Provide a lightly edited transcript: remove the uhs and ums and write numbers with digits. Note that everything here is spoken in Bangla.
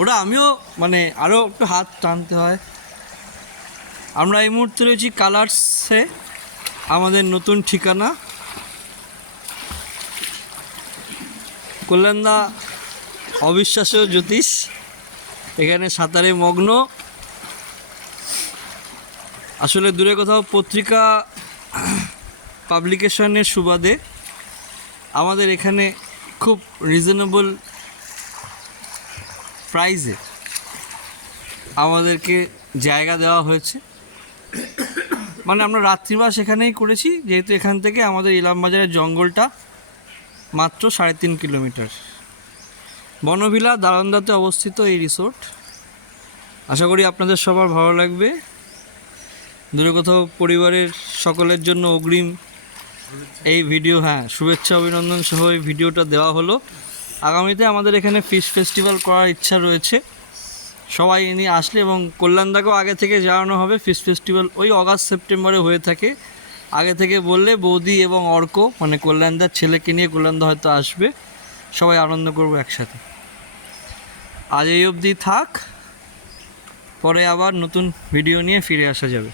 ওটা আমিও মানে আরও একটু হাত টানতে হয়। আমরা এই মুহূর্তে রয়েছি কালার্সে, আমাদের নতুন ঠিকানা। কল্যাণদা অবিশ্বাস্য জ্যোতিষ এখানে সাঁতারে মগ্ন। আসলে দূরে কোথাও পত্রিকা পাবলিকেশনের সুবাদে আমাদের এখানে খুব রিজনেবল প্রাইসে আমাদেরকে জায়গা দেওয়া হয়েছে। মানে আমরা রাত্রিবাস এখানেই করেছি, যেহেতু এখান থেকে আমাদের ইলামবাজারের জঙ্গলটা মাত্র 3.5 কিলোমিটার। বনভিলা দারন্দাতে অবস্থিত এই রিসোর্ট। আশা করি আপনাদের সবার ভালো লাগবে। দূরে কোথাও পরিবারের সকলের জন্য অগ্রিম এই ভিডিও, শুভেচ্ছা অভিনন্দন সহ এই ভিডিওটা দেওয়া হলো। আগামীতে আমাদের এখানে ফিশ ফেস্টিভ্যাল করার ইচ্ছা রয়েছে, সবাই নিয়ে আসলে, এবং কল্যাণদাকেও আগে থেকে জানানো হবে। ফিশ ফেস্টিভ্যাল ওই অগাস্ট সেপ্টেম্বরে হয়ে থাকে। আগে থেকে বললে বৌদি এবং অর্ক মানে কল্যাণদার ছেলেকে নিয়ে কল্যাণদা হয়তো আসবে, সবাই আনন্দ করবো একসাথে। আজ এই অবধি থাক, পরে আবার নতুন ভিডিও নিয়ে ফিরে আসা যাবে।